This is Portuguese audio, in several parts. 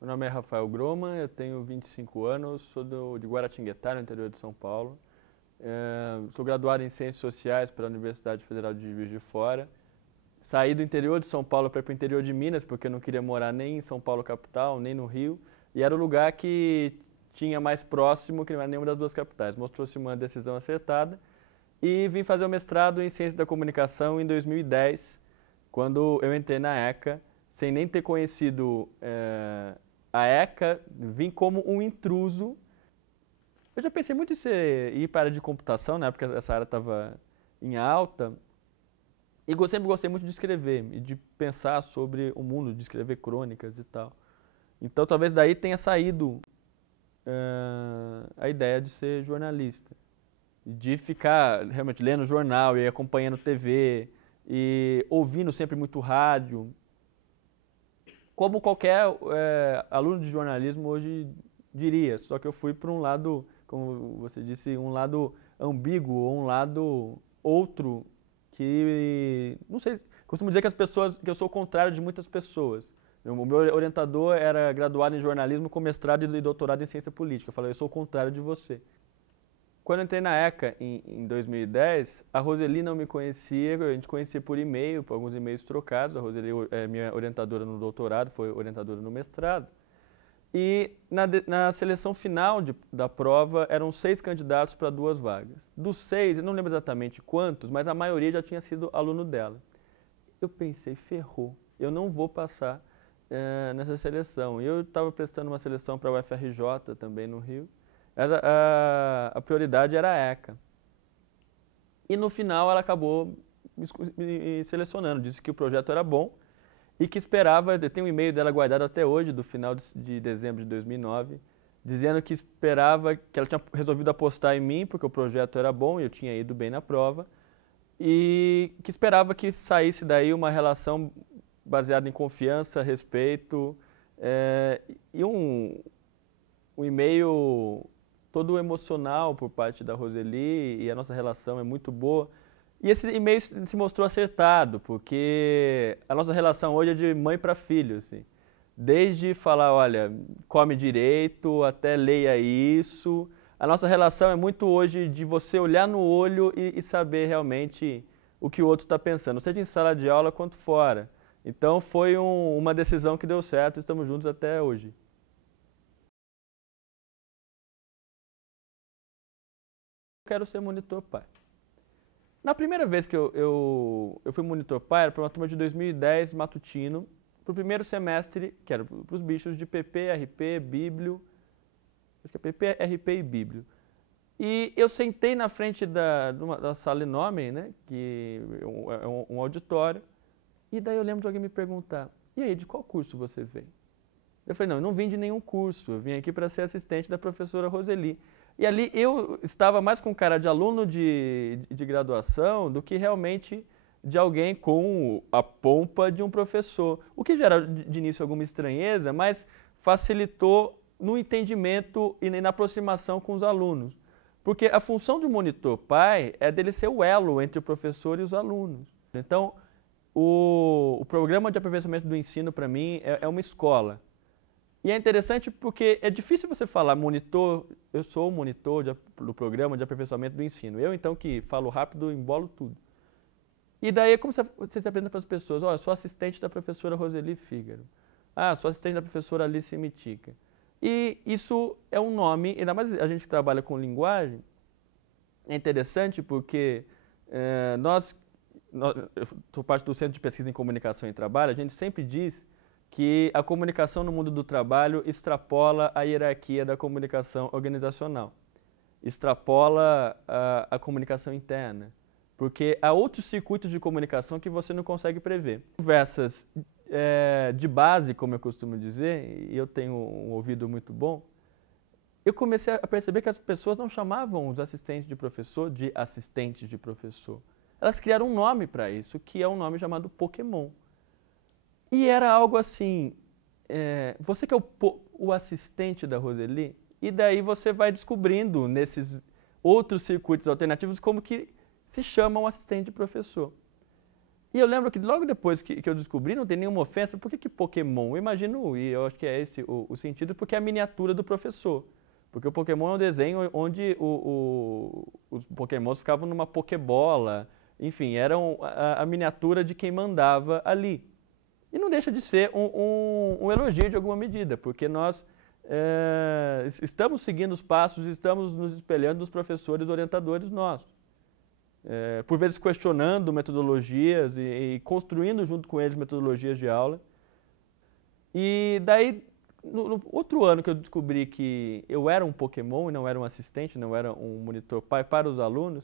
Meu nome é Rafael Groman, eu tenho 25 anos, sou de Guaratinguetá, no interior de São Paulo. Sou graduado em Ciências Sociais pela Universidade Federal de Juiz de Fora. Saí do interior de São Paulo para ir para o interior de Minas, porque eu não queria morar nem em São Paulo capital, nem no Rio. E era o lugar que tinha mais próximo, que não era nenhuma das duas capitais. Mostrou-se uma decisão acertada. E vim fazer o mestrado em Ciência da Comunicação em 2010, quando eu entrei na ECA, sem nem ter conhecido a ECA, vim como um intruso. Eu já pensei muito em ir para a área de computação, né, porque essa área estava em alta, e sempre gostei muito de escrever e de pensar sobre o mundo, de escrever crônicas e tal. Então talvez daí tenha saído a ideia de ser jornalista, de ficar realmente lendo jornal e acompanhando TV e ouvindo sempre muito rádio, como qualquer aluno de jornalismo hoje diria, só que eu fui para um lado, como você disse, um lado ambíguo, um lado outro que, não sei, costumo dizer que que eu sou o contrário de muitas pessoas. O meu orientador era graduado em jornalismo com mestrado e doutorado em ciência política. Eu falei, eu sou o contrário de você. Quando eu entrei na ECA em 2010, a Roseli não me conhecia, a gente conhecia por e-mail, por alguns e-mails trocados. A Roseli é minha orientadora no doutorado, foi orientadora no mestrado. E na seleção final da prova, eram 6 candidatos para 2 vagas. Dos 6, eu não lembro exatamente quantos, mas a maioria já tinha sido aluno dela. Eu pensei, ferrou, eu não vou passar nessa seleção. E eu estava prestando uma seleção para a UFRJ também no Rio. Mas a prioridade era a ECA. E no final ela acabou me selecionando, disse que o projeto era bom e que esperava, eu tenho um e-mail dela guardado até hoje, do final de dezembro de 2009, dizendo que esperava, que ela tinha resolvido apostar em mim, porque o projeto era bom e eu tinha ido bem na prova, e que esperava que saísse daí uma relação baseada em confiança, respeito, e um e-mail todo emocional por parte da Roseli, e a nossa relação é muito boa. E esse e-mail se mostrou acertado, porque a nossa relação hoje é de mãe para filho, assim. Desde falar, olha, come direito, até leia isso. A nossa relação é muito hoje de você olhar no olho e saber realmente o que o outro está pensando, seja em sala de aula quanto fora. Então foi uma decisão que deu certo, estamos juntos até hoje. Eu quero ser monitor pai. Na primeira vez que eu fui monitor pai, era para uma turma de 2010, matutino, para o primeiro semestre, que era para os bichos de PP, RP, Bíblio, acho que é PP, RP e Bíblio. E eu sentei na frente da sala enorme, né, que é um auditório, e daí eu lembro de alguém me perguntar, e aí, de qual curso você vem? Eu falei, não, eu não vim de nenhum curso, eu vim aqui para ser assistente da professora Roseli. E ali eu estava mais com cara de aluno de graduação do que realmente de alguém com a pompa de um professor. O que gera de início alguma estranheza, mas facilitou no entendimento e na aproximação com os alunos. Porque a função do monitor pai é dele ser o elo entre o professor e os alunos. Então, o programa de aperfeiçoamento do ensino, para mim, é uma escola. E é interessante porque é difícil você falar monitor, eu sou o monitor do programa de aperfeiçoamento do ensino. Eu, então, que falo rápido, embolo tudo. E daí é como você se apresenta para as pessoas, olha, sou assistente da professora Roseli Fígaro. Ah, sou assistente da professora Alice Mitica. E isso é um nome, ainda mais a gente que trabalha com linguagem, é interessante porque eu sou parte do Centro de Pesquisa em Comunicação e Trabalho, a gente sempre diz que a comunicação no mundo do trabalho extrapola a hierarquia da comunicação organizacional, extrapola a comunicação interna, porque há outros circuitos de comunicação que você não consegue prever. Conversas de base, como eu costumo dizer, e eu tenho um ouvido muito bom, eu comecei a perceber que as pessoas não chamavam os assistentes de professor de assistentes de professor. Elas criaram um nome para isso, que é um nome chamado Pokémon. E era algo assim, você que é o assistente da Roseli, e daí você vai descobrindo nesses outros circuitos alternativos como que se chama um assistente de professor. E eu lembro que logo depois que eu descobri, não tem nenhuma ofensa, por que Pokémon? Eu imagino, e eu acho que é esse o sentido, porque é a miniatura do professor. Porque o Pokémon é um desenho onde os Pokémons ficavam numa Pokébola, enfim, eram a miniatura de quem mandava ali. E não deixa de ser um elogio de alguma medida, porque nós estamos seguindo os passos, estamos nos espelhando dos professores orientadores nossos. Por vezes questionando metodologias e construindo junto com eles metodologias de aula. E daí, no outro ano que eu descobri que eu era um Pokémon e não era um assistente, não era um monitor pai para os alunos,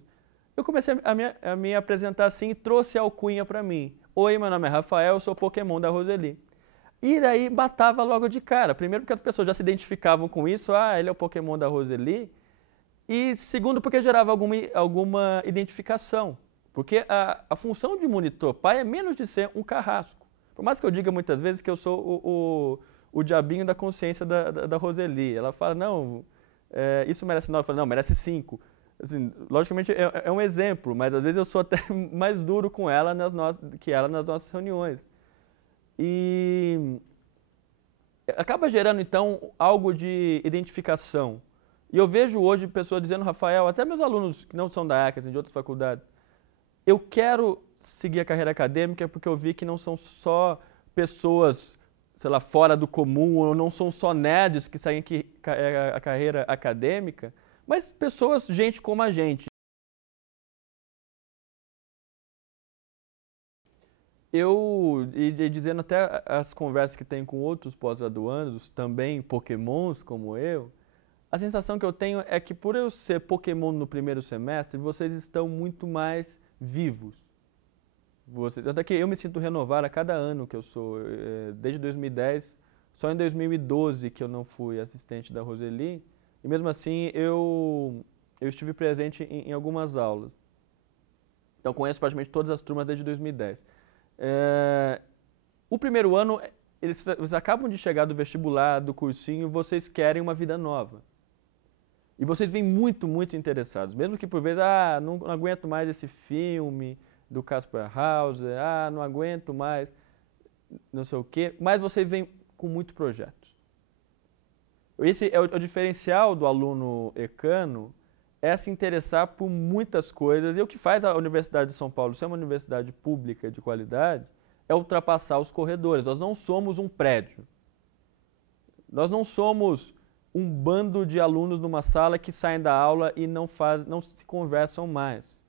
eu comecei a me apresentar assim e trouxe a alcunha para mim. Oi, meu nome é Rafael, eu sou Pokémon da Roseli. E daí batava logo de cara. Primeiro porque as pessoas já se identificavam com isso, ele é o Pokémon da Roseli. E segundo porque gerava alguma identificação. Porque a função de monitor pai é menos de ser um carrasco. Por mais que eu diga muitas vezes que eu sou o diabinho da consciência da Roseli. Ela fala, não, isso merece 9. Eu falo, não, merece 5. Assim, logicamente é um exemplo, mas às vezes eu sou até mais duro com ela que ela nas nossas reuniões. E acaba gerando então algo de identificação. E eu vejo hoje pessoas dizendo, Rafael, até meus alunos que não são da ECA, assim, de outras faculdades, eu quero seguir a carreira acadêmica porque eu vi que não são só pessoas, sei lá, fora do comum, ou não são só nerds que seguem a carreira acadêmica, mas pessoas, gente como a gente. E dizendo até as conversas que tenho com outros pós-graduandos, também pokémons como eu, a sensação que eu tenho é que por eu ser Pokémon no primeiro semestre, vocês estão muito mais vivos. Até que eu me sinto renovar a cada ano que eu sou. Desde 2010, só em 2012 que eu não fui assistente da Roseli. E mesmo assim eu estive presente em algumas aulas. Então conheço praticamente todas as turmas desde 2010. O primeiro ano, eles acabam de chegar do vestibular, do cursinho, vocês querem uma vida nova. E vocês vêm muito, muito interessados. Mesmo que por vezes, não aguento mais esse filme do Caspar Hauser, não aguento mais não sei o quê, mas vocês vêm com muito projeto. Esse é o diferencial do aluno ecano, é se interessar por muitas coisas. E o que faz a Universidade de São Paulo ser uma universidade pública de qualidade é ultrapassar os corredores. Nós não somos um prédio. Nós não somos um bando de alunos numa sala que saem da aula e não se conversam mais.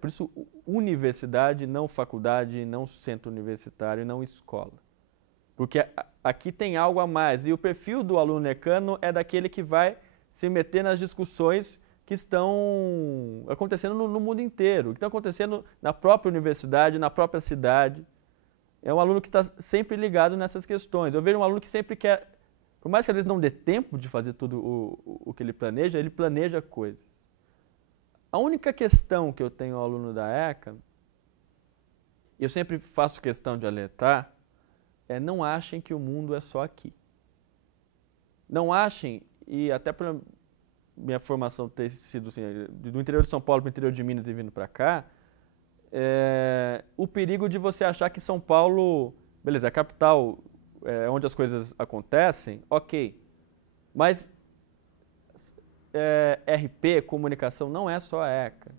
Por isso, universidade, não faculdade, não centro universitário, não escola. Porque aqui tem algo a mais. E o perfil do aluno ecano é daquele que vai se meter nas discussões que estão acontecendo no mundo inteiro, que estão acontecendo na própria universidade, na própria cidade. É um aluno que está sempre ligado nessas questões. Eu vejo um aluno que sempre quer, por mais que às vezes não dê tempo de fazer tudo o que ele planeja coisas. A única questão que eu tenho ao aluno da ECA, e eu sempre faço questão de alertar, não achem que o mundo é só aqui. Não achem, e até por minha formação ter sido assim, do interior de São Paulo para o interior de Minas e vindo para cá, o perigo de você achar que São Paulo, beleza, é a capital, onde as coisas acontecem, ok. Mas RP, comunicação, não é só a ECA.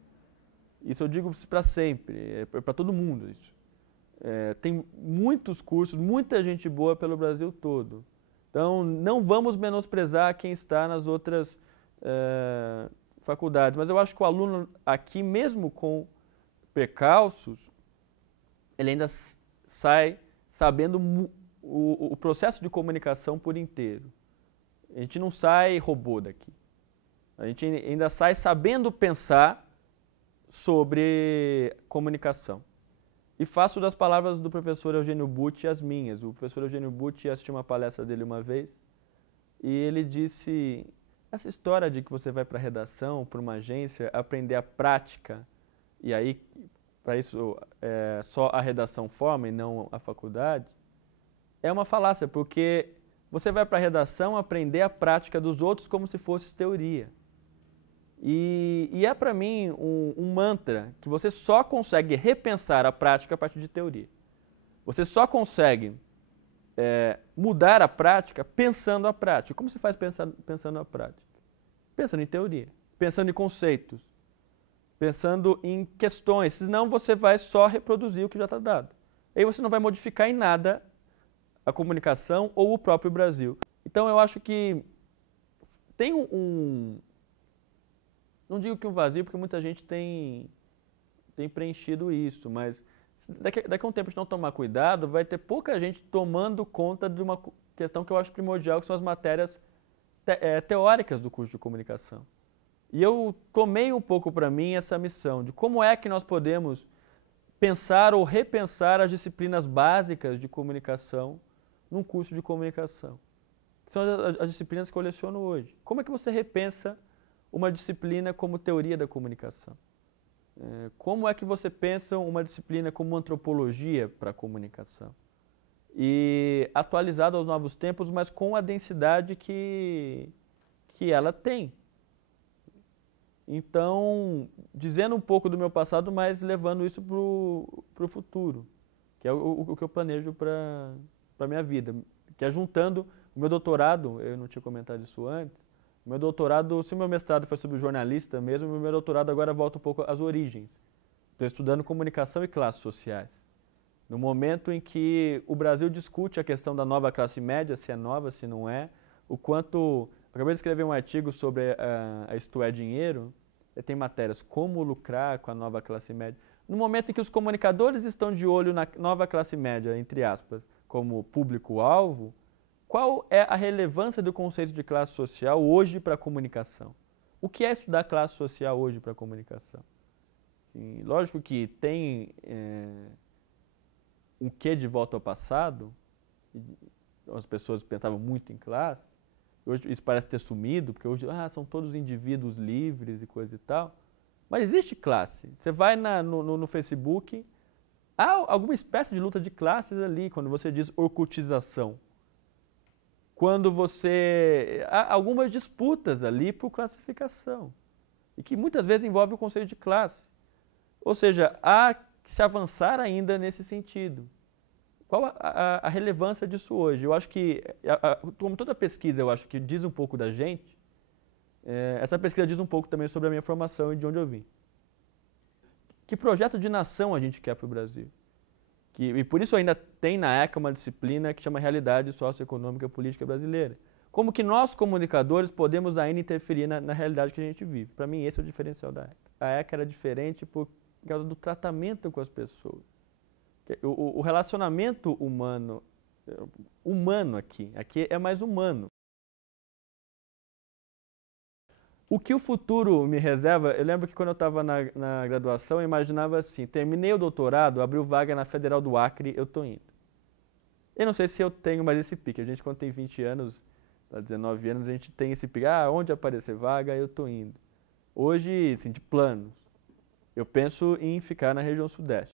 Isso eu digo para sempre, é para todo mundo isso. Tem muitos cursos, muita gente boa pelo Brasil todo. Então, não vamos menosprezar quem está nas outras faculdades. Mas eu acho que o aluno aqui, mesmo com precalços, ele ainda sai sabendo o processo de comunicação por inteiro. A gente não sai robô daqui. A gente ainda sai sabendo pensar sobre comunicação. E faço das palavras do professor Eugênio Butti as minhas. O professor Eugênio Butti, assisti uma palestra dele uma vez, e ele disse, essa história de que você vai para a redação, para uma agência, aprender a prática, e aí, para isso, só a redação forma e não a faculdade, é uma falácia, porque você vai para a redação aprender a prática dos outros como se fosse teoria. E é para mim um mantra que você só consegue repensar a prática a partir de teoria. Você só consegue mudar a prática pensando a prática. Como se faz pensando a prática? Pensando em teoria, pensando em conceitos, pensando em questões, senão você vai só reproduzir o que já está dado. Aí você não vai modificar em nada a comunicação ou o próprio Brasil. Então eu acho que tem não digo que um vazio, porque muita gente tem preenchido isso, mas daqui a um tempo, se não tomar cuidado, vai ter pouca gente tomando conta de uma questão que eu acho primordial, que são as matérias teóricas do curso de comunicação. E eu tomei um pouco para mim essa missão de como é que nós podemos pensar ou repensar as disciplinas básicas de comunicação num curso de comunicação. São as disciplinas que eu leciono hoje. Como é que você repensa uma disciplina como teoria da comunicação? Como é que você pensa uma disciplina como antropologia para a comunicação? E atualizado aos novos tempos, mas com a densidade que ela tem. Então, dizendo um pouco do meu passado, mas levando isso para o futuro, que é o que eu planejo para a minha vida, que é juntando o meu doutorado, eu não tinha comentado isso antes, o meu doutorado, se o meu mestrado foi sobre jornalista mesmo, o meu doutorado agora volta um pouco às origens. Estou estudando comunicação e classes sociais. No momento em que o Brasil discute a questão da nova classe média, se é nova, se não é, o quanto... Eu acabei de escrever um artigo sobre a Isto é Dinheiro, tem matérias como lucrar com a nova classe média. No momento em que os comunicadores estão de olho na nova classe média, entre aspas, como público-alvo, qual é a relevância do conceito de classe social hoje para a comunicação? O que é estudar classe social hoje para a comunicação? Sim, lógico que tem um quê de volta ao passado, as pessoas pensavam muito em classe, hoje isso parece ter sumido, porque hoje são todos indivíduos livres e coisa e tal, mas existe classe. Você vai no Facebook, há alguma espécie de luta de classes ali, quando você diz orcutização. Quando há algumas disputas ali por classificação, e que muitas vezes envolve o conceito de classe. Ou seja, há que se avançar ainda nesse sentido. Qual a relevância disso hoje? Eu acho que, como toda pesquisa, eu acho que diz um pouco da gente, essa pesquisa diz um pouco também sobre a minha formação e de onde eu vim. Que projeto de nação a gente quer para o Brasil? E por isso ainda tem na ECA uma disciplina que chama Realidade Socioeconômica e Política Brasileira. Como que nós, comunicadores, podemos ainda interferir na realidade que a gente vive? Para mim, esse é o diferencial da ECA. A ECA era diferente por causa do tratamento com as pessoas. O relacionamento humano aqui é mais humano. O que o futuro me reserva, eu lembro que quando eu estava na graduação, eu imaginava assim, terminei o doutorado, abriu vaga na Federal do Acre, eu estou indo. Eu não sei se eu tenho mais esse pique, a gente quando tem 20 anos, 19 anos, a gente tem esse pique, onde aparecer vaga, eu estou indo. Hoje, assim, de planos, eu penso em ficar na região sudeste.